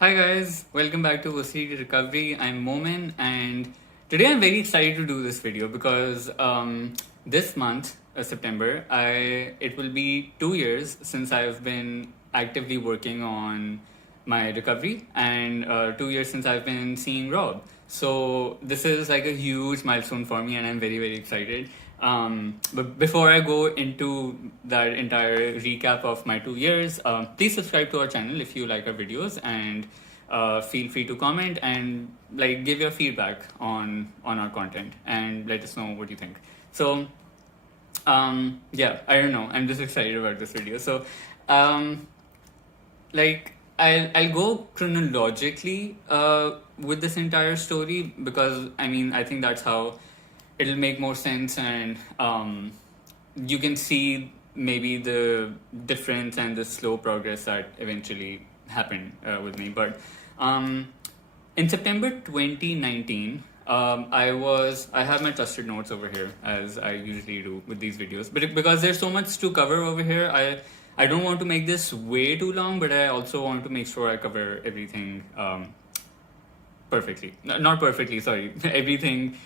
Hi guys, welcome back to OCD Recovery. I'm Momin, and today I'm very excited to do this video because this month, September, it will be 2 years since I've been actively working on my recovery, and 2 years since I've been seeing Rob. So this is like a huge milestone for me, and I'm very excited. But before I go into that entire recap of my 2 years, please subscribe to our channel if you like our videos, and feel free to comment and like give your feedback on our content and let us know what you think. So yeah, I don't know. I'm just excited about this video. So like I'll go chronologically with this entire story because I think that's how it'll make more sense, and you can see maybe the difference and the slow progress that eventually happened with me. But in September 2019, I have my trusted notes over here as I usually do with these videos, but because there's so much to cover over here, I don't want to make this way too long, but I also want to make sure I cover everything perfectly. Not perfectly, sorry, everything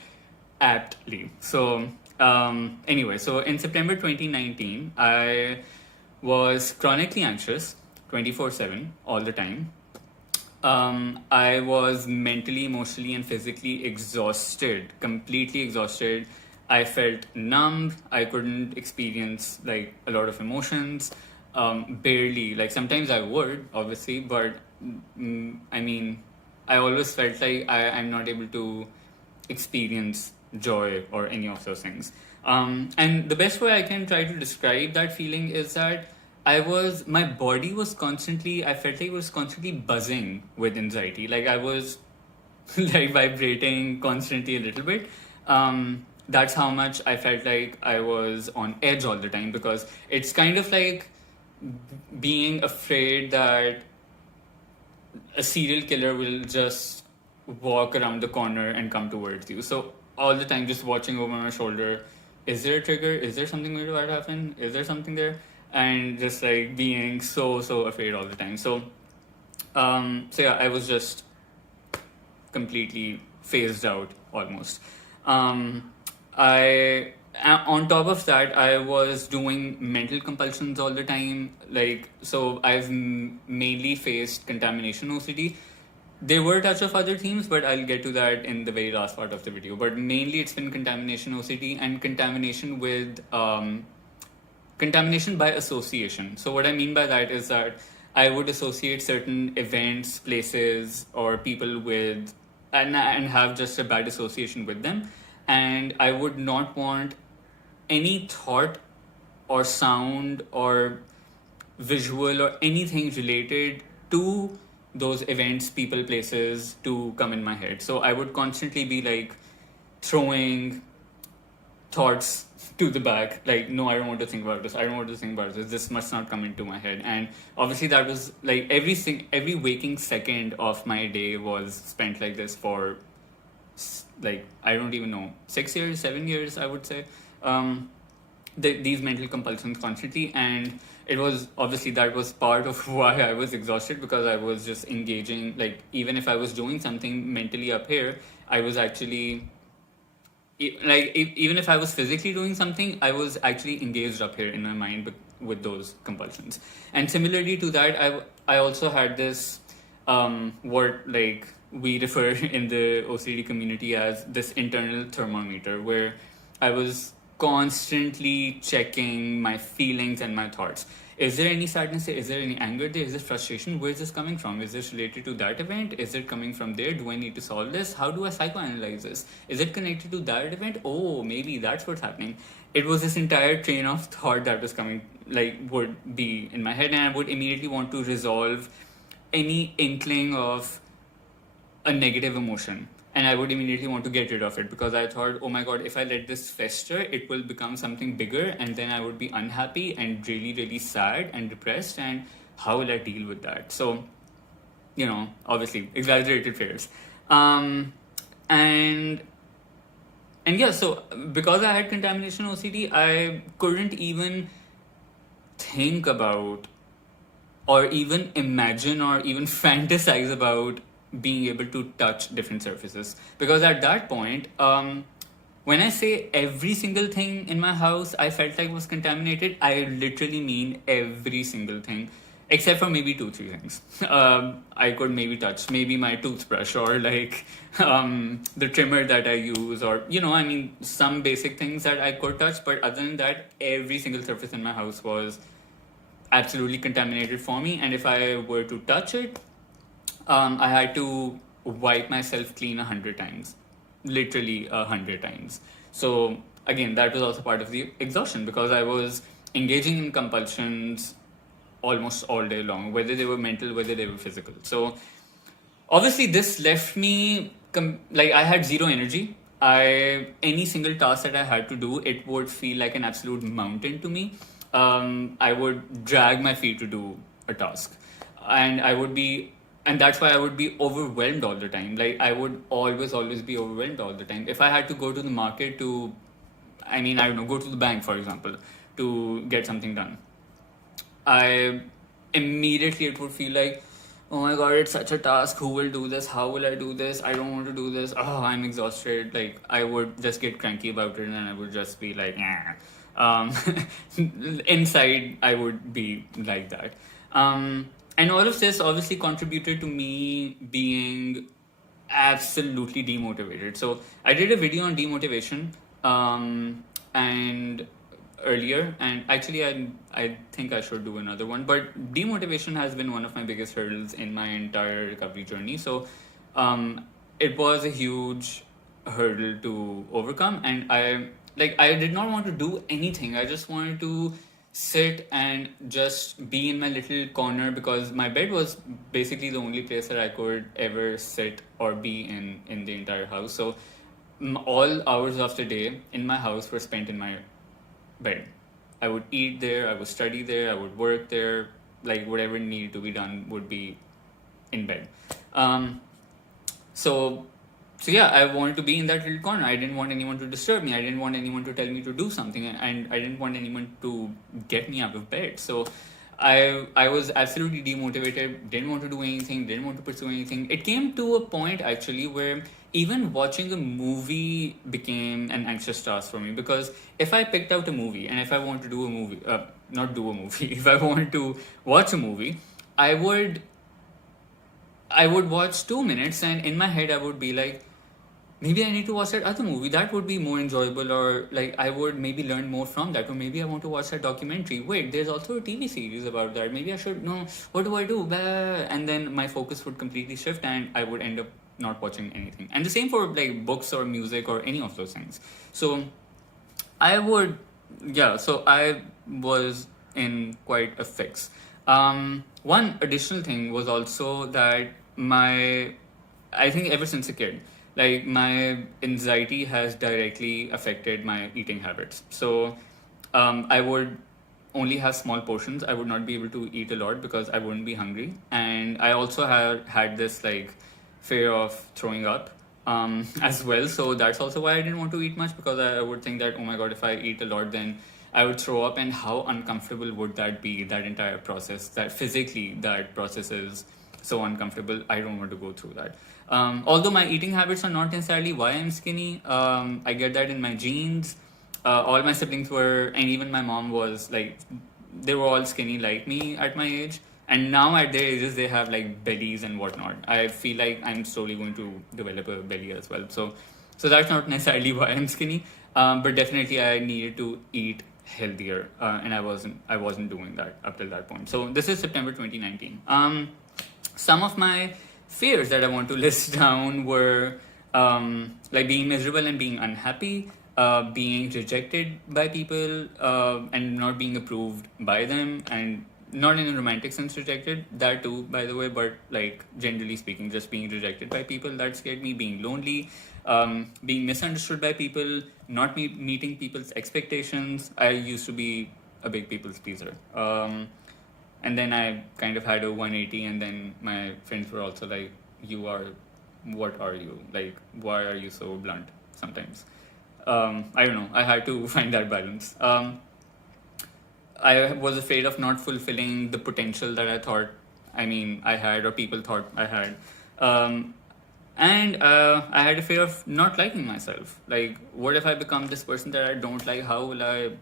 aptly. So anyway, so in September 2019, I was chronically anxious 24/7 all the time. I was mentally, emotionally, and physically exhausted, completely exhausted. I felt numb. I couldn't experience like a lot of emotions. Barely. Like sometimes I would, obviously, but I always felt like I'm not able to experience joy or any of those things. And the best way I can try to describe that feeling is that my body was constantly, I felt like it was constantly buzzing with anxiety. Like I was like vibrating constantly a little bit. That's how much I felt like I was on edge all the time, because it's kind of like being afraid that a serial killer will just walk around the corner and come towards you. So all the time, just watching over my shoulder, is there a trigger? Is there something going to happen? Is there something there? And just like being so afraid all the time. So yeah, I was just completely phased out almost. I On top of that, I was doing mental compulsions all the time. Like, so I've mainly faced contamination OCD. There were a touch of other themes, but I'll get to that in the very last part of the video. But mainly it's been contamination OCD and contamination with contamination by association. So what I mean by that is that I would associate certain events, places, or people with, and have just a bad association with them. And I would not want any thought or sound or visual or anything related to those events, people, places to come in my head. So I would constantly be like throwing thoughts to the back, like, no, I don't want to think about this, I don't want to think about this must not come into my head. And obviously that was like every waking second of my day was spent like this for like, I don't even know, 6 years, 7 years, I would say. These mental compulsions constantly, and it was obviously that was part of why I was exhausted, because I was just engaging, like, even if I was doing something mentally up here, I was actually even if I was physically doing something, I was actually engaged up here in my mind with those compulsions. And similarly to that, I also had this what like we refer in the OCD community as this internal thermometer, where I was constantly checking my feelings and my thoughts. Is there any sadness there? Is there any anger there? Is there frustration? Where is this coming from? Is this related to that event? Is it coming from there? Do I need to solve this? How do I psychoanalyze this? Is it connected to that event? Oh, maybe that's what's happening. It was this entire train of thought that was coming, like, would be in my head, and I would immediately want to resolve any inkling of a negative emotion, and I would immediately want to get rid of it, because I thought, oh my god, if I let this fester, it will become something bigger, and then I would be unhappy and really sad and depressed, and how will I deal with that? So, obviously exaggerated fears. And yeah, so because I had contamination OCD, I couldn't even think about or even imagine or even fantasize about being able to touch different surfaces. Because at that point, when I say every single thing in my house I felt like was contaminated, I literally mean every single thing, except for maybe two, three things. I could maybe touch maybe my toothbrush or like the trimmer that I use, or I mean, some basic things that I could touch. But other than that, every single surface in my house was absolutely contaminated for me. And if I were to touch it, I had to wipe myself clean 100 times, literally 100 times. So again, that was also part of the exhaustion, because I was engaging in compulsions almost all day long, whether they were mental, whether they were physical. So obviously, this left me like I had zero energy. Any single task that I had to do, it would feel like an absolute mountain to me. I would drag my feet to do a task, and and that's why I would be overwhelmed all the time. Like I would always be overwhelmed all the time. If I had to go to the market to, I mean, I don't know, go to the bank, for example, to get something done, I immediately it would feel like, oh my god, it's such a task. Who will do this? How will I do this? I don't want to do this. Oh, I'm exhausted. Like I would just get cranky about it, and I would just be like, yeah. Um, inside, I would be like that. And all of this obviously contributed to me being absolutely demotivated. So I did a video on demotivation, and earlier, and actually I think I should do another one. But demotivation has been one of my biggest hurdles in my entire recovery journey. So it was a huge hurdle to overcome, and I did not want to do anything. I just wanted to sit and just be in my little corner, because my bed was basically the only place that I could ever sit or be in the entire house. So all hours of the day in my house were spent in my bed. I would eat there, I would study there, I would work there, like whatever needed to be done would be in bed. Um, so so yeah, I wanted to be in that little corner. I didn't want anyone to disturb me. I didn't want anyone to tell me to do something, and I didn't want anyone to get me out of bed. So I was absolutely demotivated. Didn't want to do anything. Didn't want to pursue anything. It came to a point actually where even watching a movie became an anxious task for me, because if I picked out a movie, and if I want to do a movie, not do a movie, if I wanted to watch a movie, I would I would watch 2 minutes, and in my head I would be like, maybe I need to watch that other movie. That would be more enjoyable, or like I would maybe learn more from that, or maybe I want to watch that documentary. Wait, there's also a TV series about that. Maybe I should know, what do I do? Blah. And then my focus would completely shift, and I would end up not watching anything. And the same for like books or music or any of those things. So I would, yeah, so I was in quite a fix. One additional thing was also that I think ever since a kid, like my anxiety has directly affected my eating habits. So I would only have small portions. I would not be able to eat a lot because I wouldn't be hungry. And I also had this like fear of throwing up as well. So that's also why I didn't want to eat much, because I would think that, oh my god, if I eat a lot, then I would throw up, and how uncomfortable would that be? That entire process, that physically that process is so uncomfortable. I don't want to go through that. Although my eating habits are not necessarily why I'm skinny, I get that in my genes. All my siblings were, and even my mom was like, they were all skinny like me at my age. And now at their ages, they have like bellies and whatnot. I feel like I'm slowly going to develop a belly as well. So that's not necessarily why I'm skinny, but definitely I needed to eat healthier, and I wasn't doing that up till that point. So this is September 2019. Some of my fears that I want to list down were like being miserable and being unhappy, being rejected by people, and not being approved by them, and not in a romantic sense rejected, that too, by the way, but like generally speaking, just being rejected by people, that scared me. Being lonely, being misunderstood by people, not meeting people's expectations. I used to be a big people's pleaser. And then I kind of had a 180, and then my friends were also like, what are you? Like, why are you so blunt sometimes? I don't know. I had to find that balance. I was afraid of not fulfilling the potential that I had, or people thought I had. Um, and I had a fear of not liking myself. Like, what if I become this person that I don't like? How will I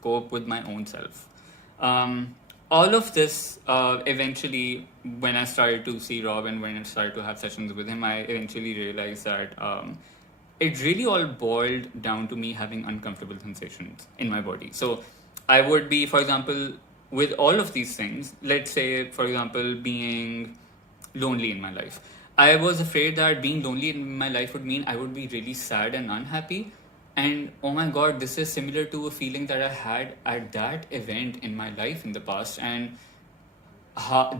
cope with my own self? All of this, eventually, when I started to see Rob and when I started to have sessions with him, I eventually realized that it really all boiled down to me having uncomfortable sensations in my body. So I would be, for example, with all of these things, let's say, for example, being lonely in my life. I was afraid that being lonely in my life would mean I would be really sad and unhappy. And oh my god, this is similar to a feeling that I had at that event in my life in the past. And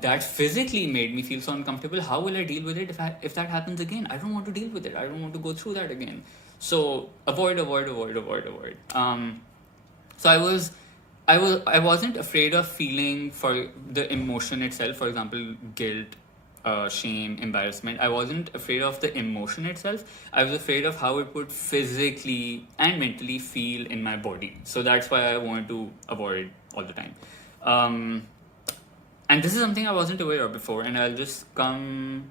that physically made me feel so uncomfortable. How will I deal with it if that happens again? I don't want to deal with it. I don't want to go through that again. So avoid, avoid, avoid, avoid, avoid. So I wasn't afraid of feeling for the emotion itself. For example, guilt, shame, embarrassment. I wasn't afraid of the emotion itself. I was afraid of how it would physically and mentally feel in my body. So that's why I wanted to avoid all the time. And this is something I wasn't aware of before, and I'll just come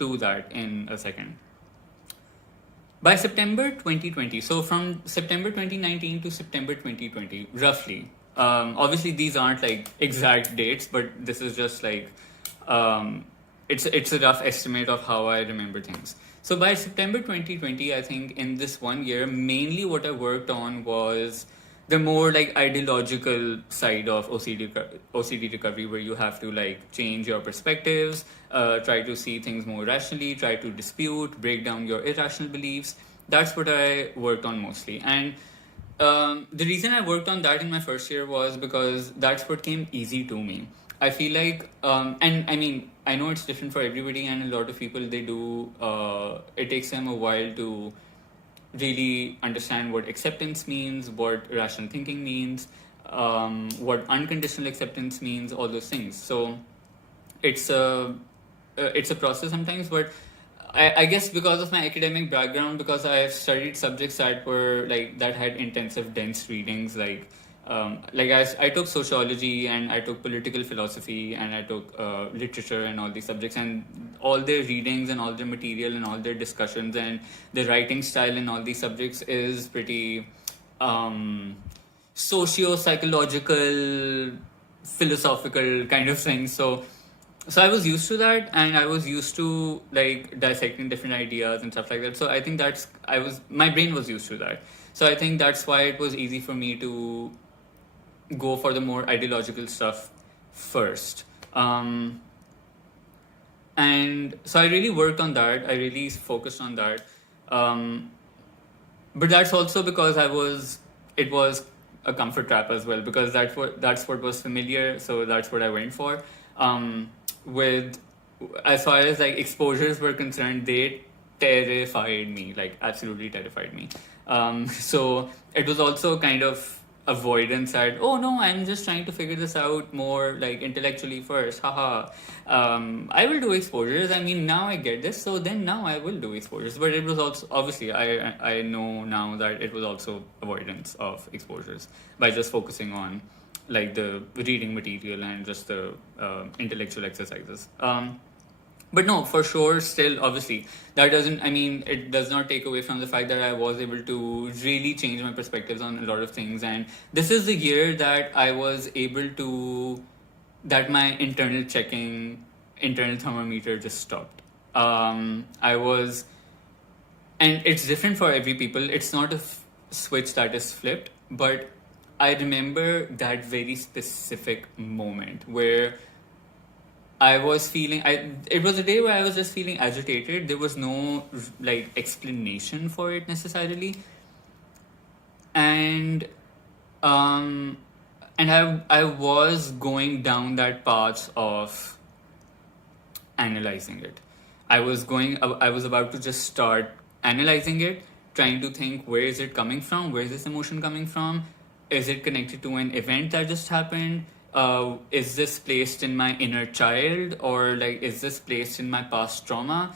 to that in a second. By September 2020, so from September 2019 to September 2020, roughly. Obviously, these aren't like exact dates, but this is just like it's a rough estimate of how I remember things. So by September 2020, I think in this 1 year, mainly what I worked on was the more like ideological side of OCD recovery, where you have to like change your perspectives, try to see things more rationally, try to dispute, break down your irrational beliefs. That's what I worked on mostly. And the reason I worked on that in my first year was because that's what came easy to me. I feel like, and I mean, I know it's different for everybody, and a lot of people, they do, it takes them a while to really understand what acceptance means, what rational thinking means, what unconditional acceptance means, all those things. So it's a process sometimes, but I guess because of my academic background, because I have studied subjects that were like that had intensive, dense readings, I took sociology and I took political philosophy and I took literature and all these subjects, and all their readings and all their material and all their discussions and the writing style in all these subjects is pretty socio-psychological, philosophical kind of thing. So I was used to that, and I was used to like dissecting different ideas and stuff like that. So I think my brain was used to that. So I think that's why it was easy for me to go for the more ideological stuff first. And so I really worked on that. I really focused on that. But that's also because it was a comfort trap as well, because that's what was familiar. So that's what I went for. With as far as like exposures were concerned, they terrified me, like absolutely terrified me. So it was also kind of avoidance that, oh no, I'm just trying to figure this out more like intellectually first, haha. I will do exposures, I mean, now I get this, so then now I will do exposures. But it was also, obviously, I know now that it was also avoidance of exposures by just focusing on like the reading material and just the intellectual exercises. But no, for sure, still, obviously, it does not take away from the fact that I was able to really change my perspectives on a lot of things. And this is the year that I was able to, that my internal thermometer just stopped. And it's different for every people. It's not a switch that is flipped, but I remember that very specific moment where I was feeling, it was a day where I was just feeling agitated. There was no like explanation for it necessarily. And I was going down that path of analyzing it. I was about to just start analyzing it, trying to think, where is it coming from? Where is this emotion coming from? Is it connected to an event that just happened? Is this placed in my inner child, or like is this placed in my past trauma?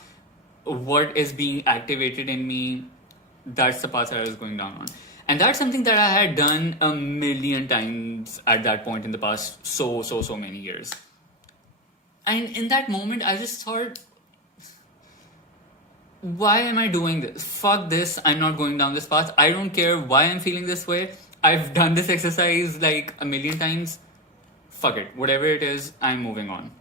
What is being activated in me? That's the path that I was going down on. And that's something that I had done a million times at that point in the past so many years. And in that moment, I just thought, why am I doing this? Fuck this. I'm not going down this path. I don't care why I'm feeling this way. I've done this exercise like a million times. Fuck it. Whatever it is, I'm moving on.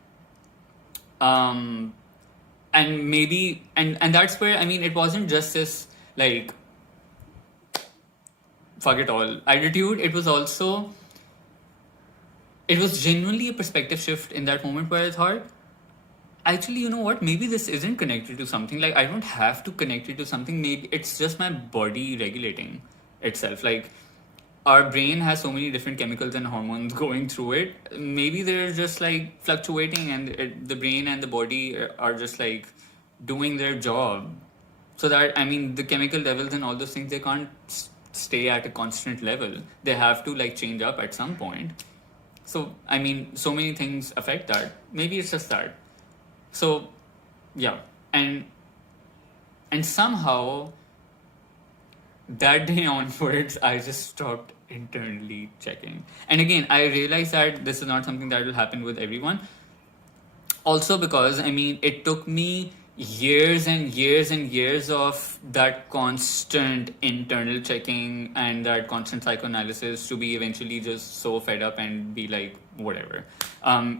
And maybe, and that's where, I mean, it wasn't just this like fuck it all attitude. It was also, it was genuinely a perspective shift in that moment where I thought, actually, you know what, maybe this isn't connected to something. Like, I don't have to connect it to something. Maybe it's just my body regulating itself. Like, our brain has so many different chemicals and hormones going through it. Maybe they're just like fluctuating, and the brain and the body are just like doing their job. So that, I mean, the chemical levels and all those things, they can't stay at a constant level. They have to like change up at some point. So, I mean, so many things affect that. Maybe it's just that. So, yeah. And somehow that day onwards, I just stopped internally checking. And again, I realized that this is not something that will happen with everyone. Also because, I mean, it took me years and years and years of that constant internal checking and that constant psychoanalysis to be eventually just so fed up and be like, whatever.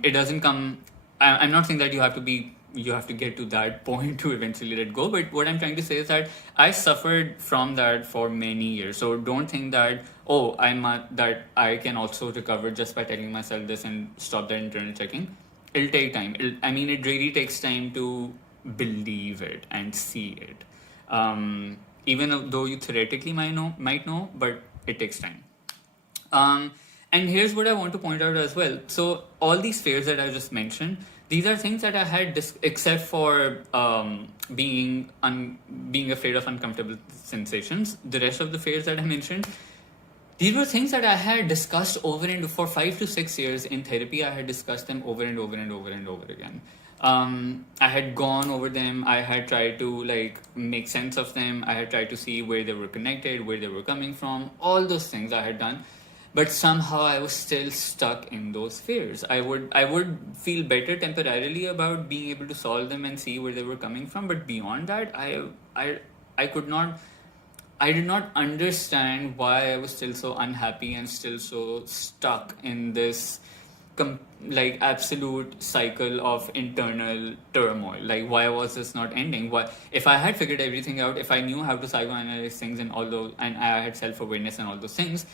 It doesn't come... I'm not saying that you have to get to that point to eventually let go, but what I'm trying to say is that I suffered from that for many years. So don't think that, oh, that I can also recover just by telling myself this and stop that internal checking. It'll take time. It really takes time to believe it and see it. Even though you theoretically might know, but it takes time. And here's what I want to point out as well. So all these fears that I just mentioned, these are things that I had, except for being afraid of uncomfortable sensations. The rest of the fears that I mentioned, these were things that I had discussed over and for 5 to 6 years in therapy. I had discussed them over and over and over and over again. I had gone over them. I had tried to like make sense of them. I had tried to see where they were connected, where they were coming from. All those things I had done. But somehow I was still stuck in those fears. I would feel better temporarily about being able to solve them and see where they were coming from. But beyond that, I could not. I did not understand why I was still so unhappy and still so stuck in this like absolute cycle of internal turmoil. Like, why was this not ending? Why, if I had figured everything out, if I knew how to psychoanalyze things and all those, and I had self-awareness and all those things,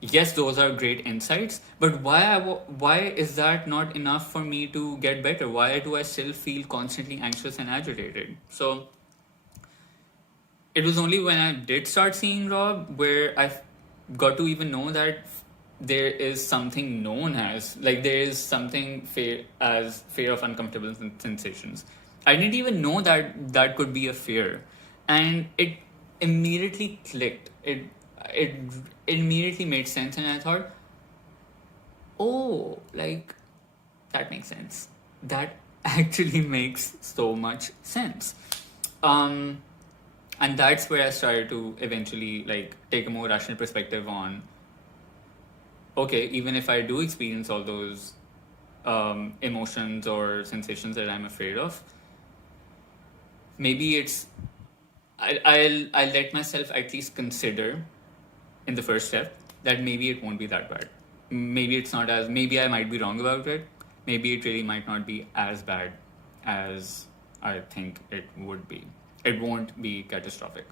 yes, those are great insights, but why is that not enough for me to get better? Why do I still feel constantly anxious and agitated? So it was only when I did start seeing Rob where I got to even know that there is something known as, like, there is something fear of uncomfortable sensations. I didn't even know that could be a fear, and it immediately clicked. It immediately made sense, and I thought, oh, like, that makes sense. That actually makes so much sense. And that's where I started to eventually like take a more rational perspective on, okay, even if I do experience all those emotions or sensations that I'm afraid of, maybe I'll let myself at least consider in the first step that maybe it won't be that bad. Maybe I might be wrong about it. Maybe it really might not be as bad as I think it would be. It won't be catastrophic.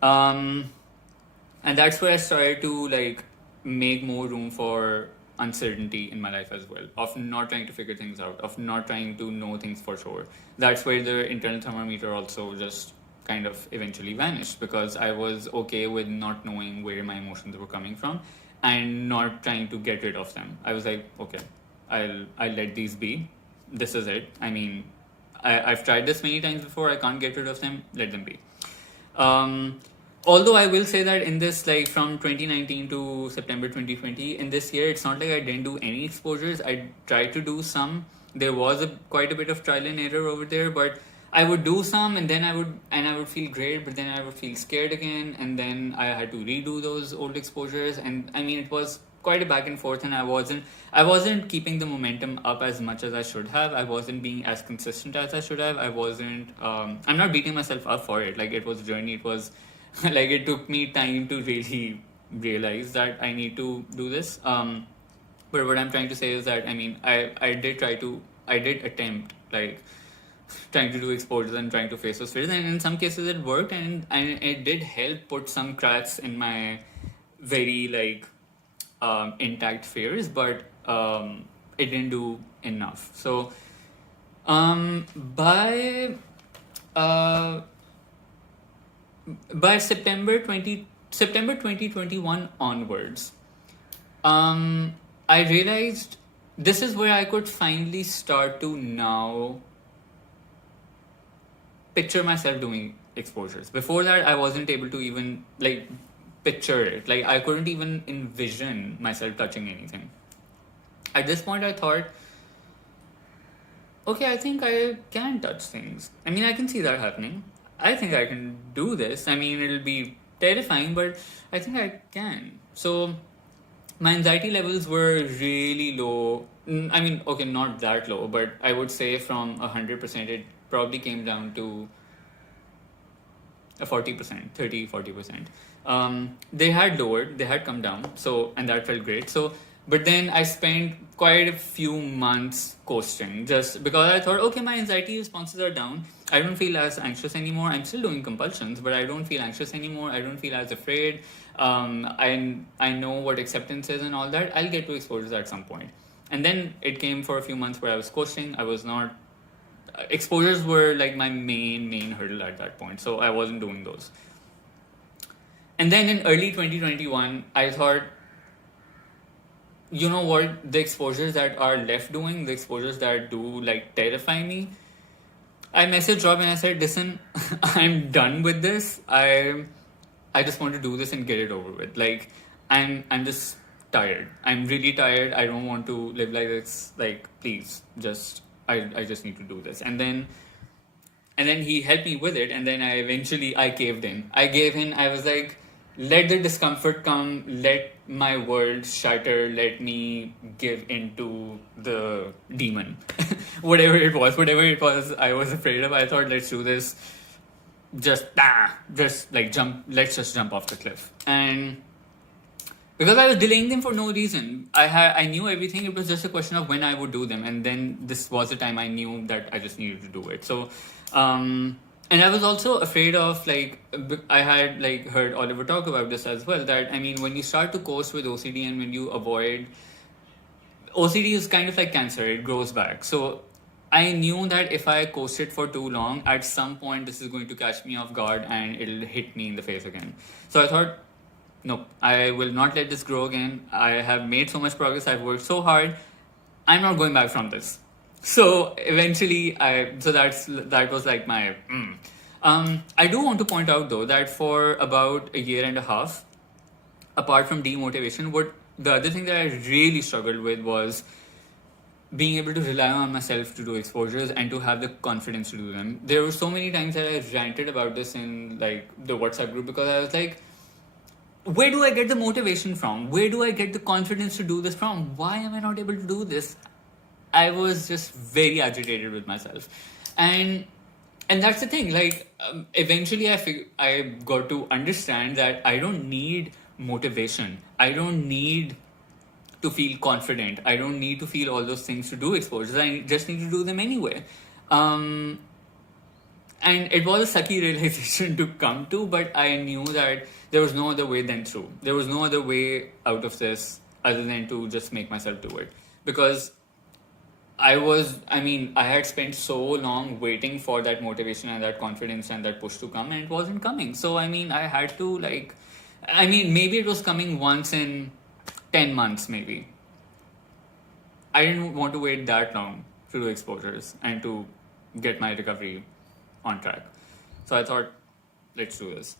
And that's where I started to like make more room for uncertainty in my life as well, of not trying to figure things out, of not trying to know things for sure. That's where the internal thermometer also just kind of eventually vanished, because I was okay with not knowing where my emotions were coming from and not trying to get rid of them. I was like, okay, I'll let these be. This is it. I mean, I've tried this many times before. I can't get rid of them. Let them be. Although I will say that in this, like from 2019 to September 2020, in this year, it's not like I didn't do any exposures. I tried to do some. There was quite a bit of trial and error over there, but I would do some, and then I would feel great, but then I would feel scared again, and then I had to redo those old exposures, and I mean it was quite a back and forth, and I wasn't keeping the momentum up as much as I should have. I wasn't being as consistent as I should have. I wasn't. I'm not beating myself up for it. Like, it was a journey. It was like, it took me time to really realize that I need to do this. But what I'm trying to say is that, I mean, I did attempt, like, trying to do exposures and trying to face those fears, and in some cases it worked, and it did help put some cracks in my very, like, intact fears, but it didn't do enough. So by uh, by September 2021 onwards, I realized this is where I could finally start to now picture myself doing exposures. Before that, I wasn't able to even, like, picture it. Like, I couldn't even envision myself touching anything. At this point, I thought, okay, I think I can touch things. I mean, I can see that happening. I think I can do this. I mean, it'll be terrifying, but I think I can. So my anxiety levels were really low. I mean, okay, not that low, but I would say from 100%, it probably came down to a 40%, 30-40%. They had come down, so, and that felt great. So, but then I spent quite a few months coasting, just because I thought, okay, my anxiety responses are down. I don't feel as anxious anymore. I'm still doing compulsions, but I don't feel anxious anymore. I don't feel as afraid. I know what acceptance is and all that. I'll get to exposures at some point. And then it came for a few months where I was coasting. I was not. Exposures were like my main hurdle at that point, so I wasn't doing those. And then in early 2021, I thought, you know what, the exposures that are left doing, the exposures that do, like, terrify me, I messaged Rob and I said, listen, I'm done with this. I just want to do this and get it over with. Like, I'm just tired. I'm really tired. I don't want to live like this. Like, please, I just need to do this. And then he helped me with it, and then I caved in. I gave in. I was like, let the discomfort come, let my world shatter, let me give into the demon. whatever it was I was afraid of. I thought, let's do this. Just like jump, let's just jump off the cliff. And because I was delaying them for no reason, I knew everything. It was just a question of when I would do them, and then this was the time I knew that I just needed to do it. So, and I was also afraid of, like, I had, like, heard Oliver talk about this as well. That, I mean, when you start to coast with OCD and when you avoid, OCD is kind of like cancer; it grows back. So I knew that if I coasted for too long, at some point this is going to catch me off guard and it'll hit me in the face again. So I thought, no, I will not let this grow again. I have made so much progress. I've worked so hard. I'm not going back from this. So eventually, that was like my. I do want to point out though that for about a year and a half, apart from demotivation, what the other thing that I really struggled with was being able to rely on myself to do exposures and to have the confidence to do them. There were so many times that I ranted about this in, like, the WhatsApp group, because I was like, where do I get the motivation from? Where do I get the confidence to do this from? Why am I not able to do this? I was just very agitated with myself. And that's the thing. Like, eventually I got to understand that I don't need motivation. I don't need to feel confident. I don't need to feel all those things to do exposures. I just need to do them anyway. And it was a sucky realization to come to, but I knew that there was no other way than through. There was no other way out of this other than to just make myself do it. Because I had spent so long waiting for that motivation and that confidence and that push to come, and it wasn't coming. So, I had to, like, maybe it was coming once in 10 months, maybe. I didn't want to wait that long to do exposures and to get my recovery on track. So I thought, let's do this.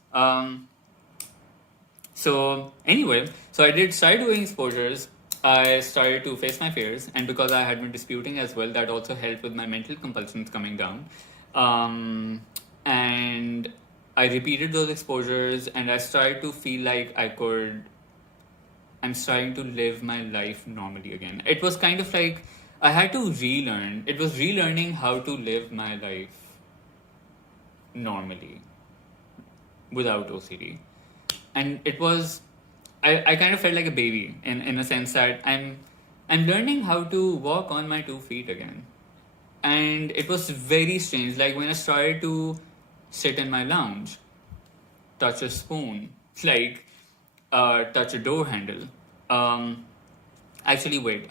So anyway, I started doing exposures. I started to face my fears, and because I had been disputing as well, that also helped with my mental compulsions coming down. Um, and I repeated those exposures, and I started to feel like I'm starting to live my life normally again. It was kind of like I had to relearn. It was relearning how to live my life normally without OCD. And it was, I kind of felt like a baby in a sense that I'm learning how to walk on my 2 feet again. And it was very strange. Like when I started to sit in my lounge, touch a spoon, like touch a door handle. Um, Actually, wait.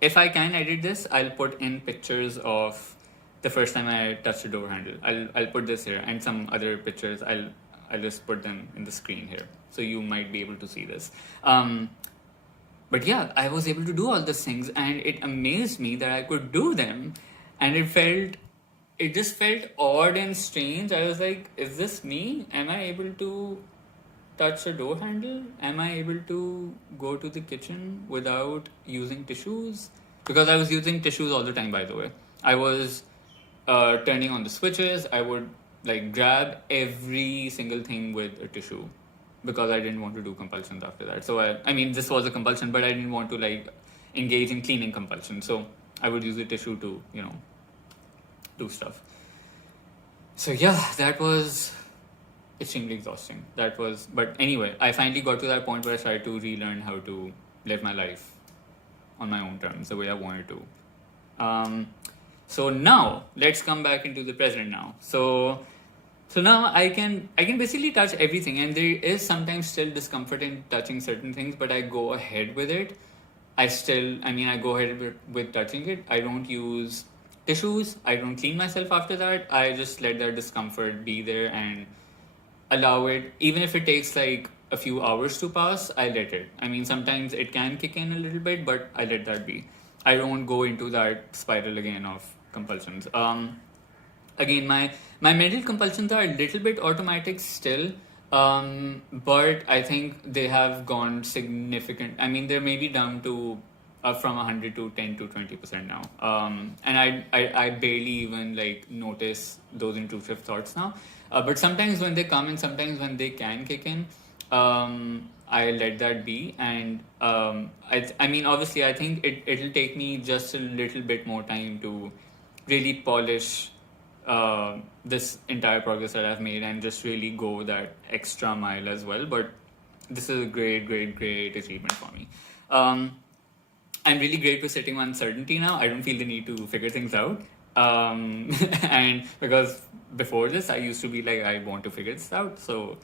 If I can edit this, I'll put in pictures of the first time I touched a door handle. I'll put this here and some other pictures. I'll just put them in the screen here, so you might be able to see this. But yeah, I was able to do all these things, and it amazed me that I could do them, and it just felt odd and strange. I was like, is this me? Am I able to touch a door handle? Am I able to go to the kitchen without using tissues? Because I was using tissues all the time, by the way. I was turning on the switches. I would like grab every single thing with a tissue because I didn't want to do compulsions after that. So I mean, this was a compulsion, but I didn't want to like engage in cleaning compulsion. So I would use the tissue to, do stuff. So yeah, that was extremely exhausting. But anyway, I finally got to that point where I started to relearn how to live my life on my own terms, the way I wanted to. So now let's come back into the present now. So now I can basically touch everything, and there is sometimes still discomfort in touching certain things, but I go ahead with it. I go ahead with touching it. I don't use tissues. I don't clean myself after that. I just let that discomfort be there and allow it. Even if it takes like a few hours to pass, I let it. I mean, sometimes it can kick in a little bit, but I let that be. I don't go into that spiral again of compulsions. Again, my mental compulsions are a little bit automatic still, but I think they have gone significant. I mean, they're maybe down to from 100 to 10 to 20% now. And I barely even like notice those intrusive thoughts now. But sometimes when they come and sometimes when they can kick in, I let that be. And I mean, obviously, I think it'll take me just a little bit more time to really polish this entire progress that I've made and just really go that extra mile as well. But this is a great, great, great achievement for me. I'm really great with sitting on uncertainty now. I don't feel the need to figure things out. And because before this, I used to be like, I want to figure this out. So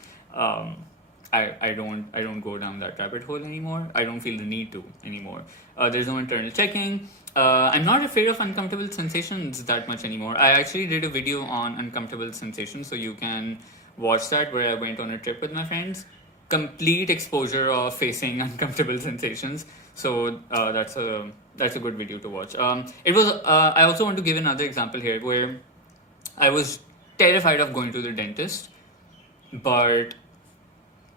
I don't go down that rabbit hole anymore. I don't feel the need to anymore. There's no internal checking. I'm not afraid of uncomfortable sensations that much anymore. I actually did a video on uncomfortable sensations, so you can watch that, where I went on a trip with my friends. Complete exposure of facing uncomfortable sensations. So that's a good video to watch. It was. I also want to give another example here where I was terrified of going to the dentist, but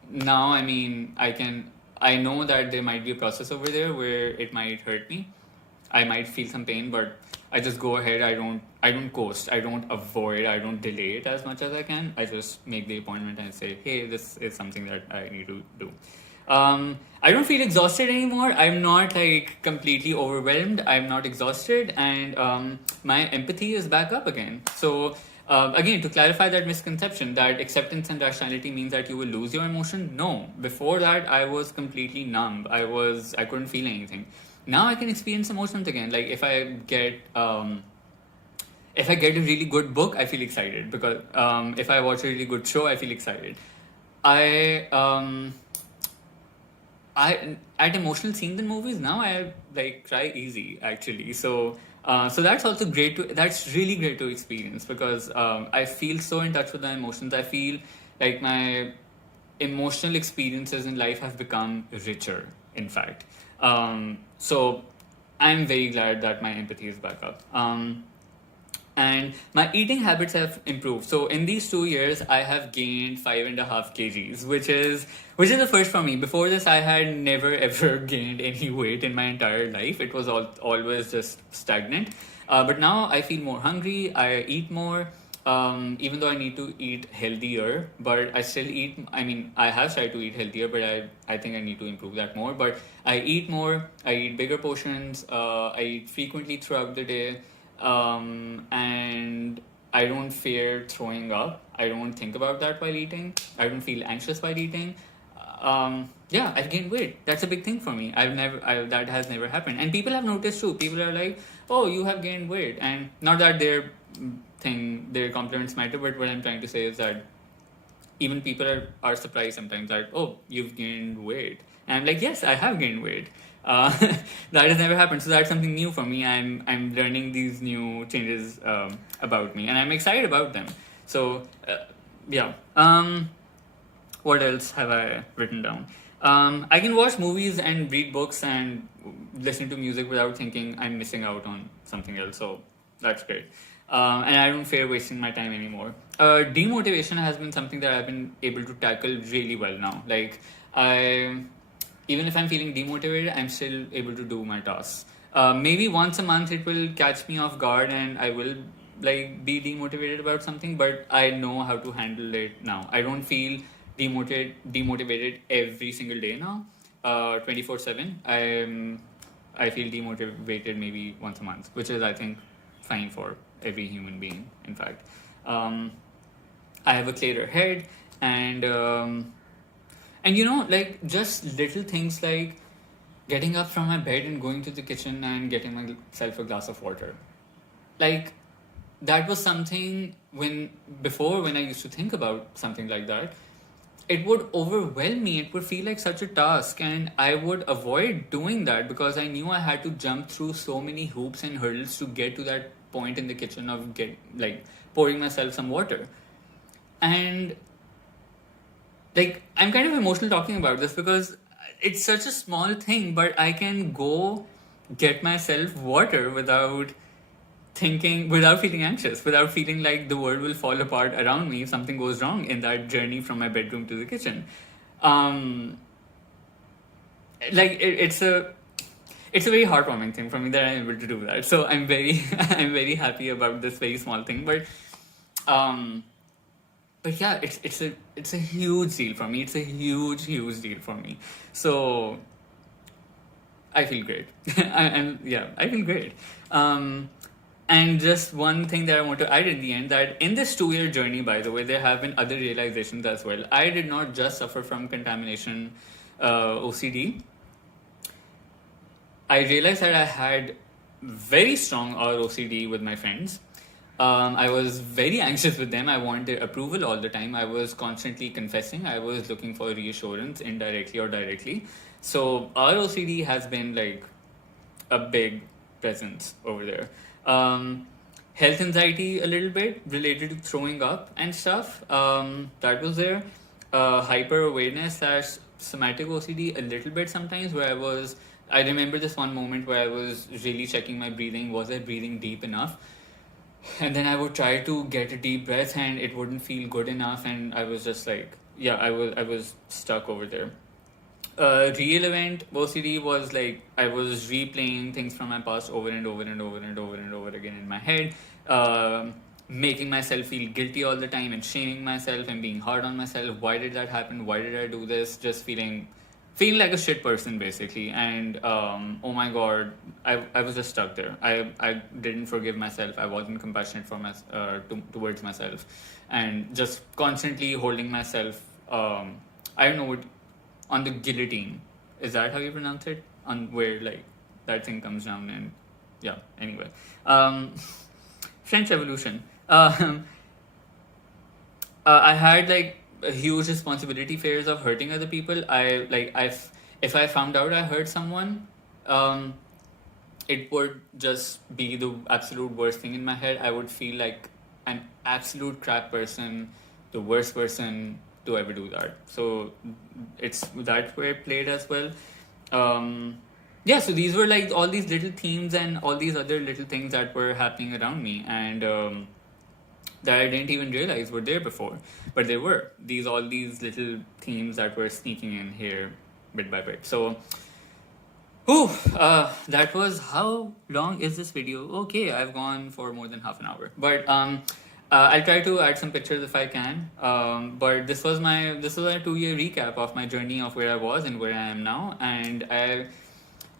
now I mean I know that there might be a process over there where it might hurt me. I might feel some pain, but I just go ahead. I don't coast. I don't avoid. I don't delay it as much as I can. I just make the appointment and say, hey, this is something that I need to do. I don't feel exhausted anymore. I'm not like completely overwhelmed. I'm not exhausted, and my empathy is back up again. So again, to clarify that misconception that acceptance and rationality means that you will lose your emotion. No, before that I was completely numb. I couldn't feel anything. Now I can experience emotions again. Like if I get a really good book, I feel excited, because if I watch a really good show, I feel excited. I at emotional scenes in movies now, I like cry easy actually. So that's also great that's really great to experience, because I feel so in touch with my emotions. I feel like my emotional experiences in life have become richer, in fact. So I'm very glad that my empathy is back up. And my eating habits have improved. So in these 2 years, I have gained 5.5 kgs, which is the first for me. Before this, I had never ever gained any weight in my entire life. It was always just stagnant. But now I feel more hungry. I eat more. Even though I need to eat healthier, but I still eat. I mean, I have tried to eat healthier, but I think I need to improve that more. But I eat more. I eat bigger portions. I eat frequently throughout the day, and I don't fear throwing up. I don't think about that while eating. I don't feel anxious while eating. Yeah, I gained weight. That's a big thing for me. That has never happened. And people have noticed too. People are like, oh, you have gained weight. And not that their compliments matter, but what I'm trying to say is that even people are surprised sometimes that, oh, you've gained weight. And I'm like, yes, I have gained weight. That has never happened. So that's something new for me. I'm learning these new changes about me, and I'm excited about them. So, yeah. What else have I written down? I can watch movies and read books and listen to music without thinking I'm missing out on something else. So that's great. And I don't fear wasting my time anymore. Demotivation has been something that I've been able to tackle really well now. Like, even if I'm feeling demotivated, I'm still able to do my tasks. Maybe once a month it will catch me off guard and I will like be demotivated about something, but I know how to handle it now. I don't feel demotivated every single day now, 24/7. I feel demotivated maybe once a month, which is I think fine for every human being. In fact, I have a clearer head, and like just little things like getting up from my bed and going to the kitchen and getting myself a glass of water. Like that was something when I used to think about something like that, it would overwhelm me. It would feel like such a task, and I would avoid doing that because I knew I had to jump through so many hoops and hurdles to get to that point in the kitchen of pouring myself some water. And like I'm kind of emotional talking about this because it's such a small thing, but I can go get myself water without feeling anxious, without feeling like the world will fall apart around me if something goes wrong in that journey from my bedroom to the kitchen. um it's a very heartwarming thing for me that I'm able to do that, so I'm very I'm very happy about this very small thing. But yeah, it's a huge deal for me. It's a huge deal for me. So I feel great. I feel great. And just one thing that I want to add in the end, that in this 2-year journey, by the way, there have been other realizations as well. I did not just suffer from contamination OCD. I realized that I had very strong ROCD with my friends. I was very anxious with them. I wanted approval all the time. I was constantly confessing. I was looking for reassurance indirectly or directly. So ROCD has been like a big presence over there. Health anxiety a little bit related to throwing up and stuff. That was there. Hyper awareness / somatic OCD a little bit sometimes, where I remember this one moment where I was really checking my breathing. Was I breathing deep enough? And then I would try to get a deep breath and it wouldn't feel good enough, and I was just like, yeah, I was stuck over there. Real event OCD was like I was replaying things from my past over and over and over and over and over again in my head, making myself feel guilty all the time and shaming myself and being hard on myself. Why did that happen? Why did I do this? Just feeling like a shit person basically. And oh my god, I was just stuck there. I didn't forgive myself. I wasn't compassionate towards myself, and just constantly holding myself. I don't know what, on the guillotine. Is that how you pronounce it? On where like that thing comes down and yeah. Anyway, French Revolution. I had like a huge responsibility fears of hurting other people. If I found out I hurt someone, it would just be the absolute worst thing in my head. I would feel like an absolute crap person, the worst person to ever do that. So it's that way played as well. Yeah, so these were like all these little themes and all these other little things that were happening around me, and that I didn't even realize were there before, but they were all these little themes that were sneaking in here bit by bit. So Whew, that was, how long is this video? Okay, I've gone for more than half an hour. But I'll try to add some pictures if I can. But this was a 2 year recap of my journey of where I was and where I am now. And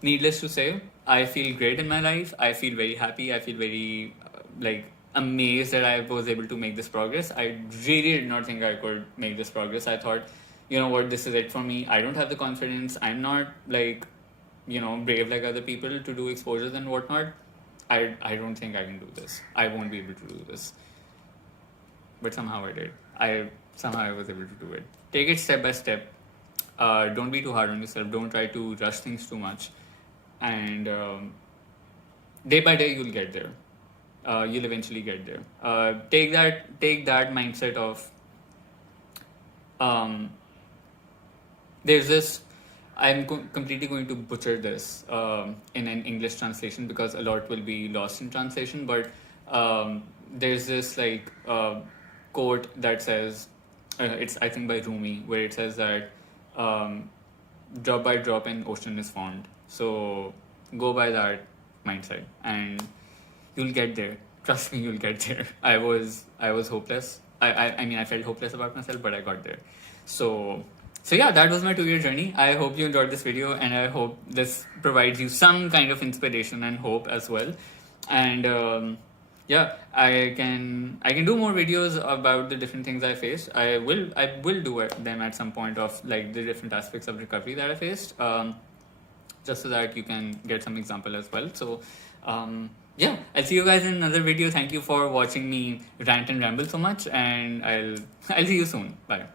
needless to say, I feel great in my life. I feel very happy. I feel very like amazed that I was able to make this progress. I really did not think I could make this progress. I thought, you know what, this is it for me. I don't have the confidence. I'm not like, brave like other people to do exposures and whatnot. I don't think I can do this. I won't be able to do this. But somehow I did. I was able to do it. Take it step by step. Don't be too hard on yourself. Don't try to rush things too much. And day by day you'll get there. You'll eventually get there. Take that mindset of there's this. Completely going to butcher this in an English translation because a lot will be lost in translation. But there's this like quote that says, it's I think by Rumi, where it says that drop by drop an ocean is formed. So go by that mindset and you'll get there. Trust me, you'll get there. I was hopeless. I mean, I felt hopeless about myself, but I got there. So yeah, that was my 2 year journey. I hope you enjoyed this video, and I hope this provides you some kind of inspiration and hope as well. And yeah, I can do more videos about the different things I faced. I will do them at some point of like the different aspects of recovery that I faced, just so that you can get some example as well. So yeah, I'll see you guys in another video. Thank you for watching me rant and ramble so much, and I'll see you soon. Bye.